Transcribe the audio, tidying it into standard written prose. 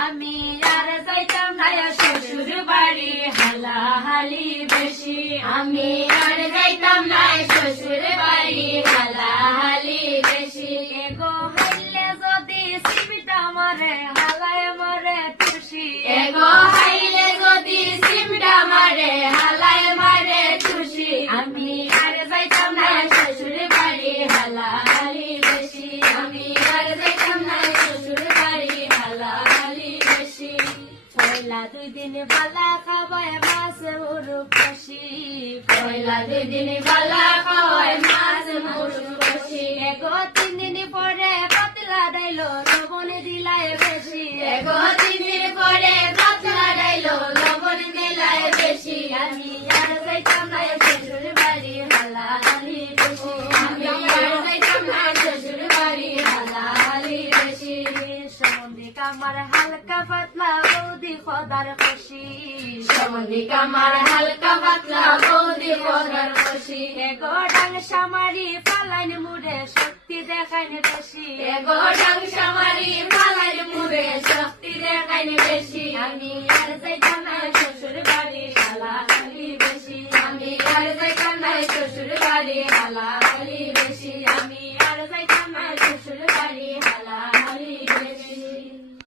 আমি আর যাইতাম না শ্বশুর বাড়ি হালাহালি বেশি আমি আর যাইতাম না শ্বশুর বাড়ি হালাহালি বেশি এগো হাইলে যদি সিমটা মারে হালায় মারে খুশি এগো হাইলে যদি সিমটা মারে হালায় মারে খুশি আমি আর যাইতাম না শ্বশুর বাড়ি হালাহালি বেশি আমি আর যাইতাম না শ্বশুর বাড়ি হালাহালি বেশি পয়লা দুই দিন বালা খাওয়ায় মাছ মুরগ কষি পয়লা দুই দিন বালা খাওয়ায় মাছ মুরগ কষি এগো 3 দিন পরে পাতলা ডাইলো লবণ দিলায় বেশি এগো 3 দিন পরে পাতলা ডাইলো লবণ দিলায় বেশি আমি আর যাইতাম না শ্বশুর বাড়ি হালাহালি বেশি আমি আর যাইতাম না শ্বশুর বাড়ি হালাহালি বেশি সম্বন্ধে কামার হালকা পাতলা বৌদি খোদার খুশি সম্বন্ধে কামার হালকা পাতলা বৌদি খোদার খুশি এগো ডাংসা মারি পালাইন মুড়ে শক্তি দেখাইন বেশি এগো ডাংসা মারি পালাইন মুড়ে শক্তি দেখাইন বেশি আমি আর যাইতাম না শ্বশুর বাড়ি হালাহালি বেশি আমি আর যাইতাম না শ্বশুর বাড়ি হালাহালি বেশি আমি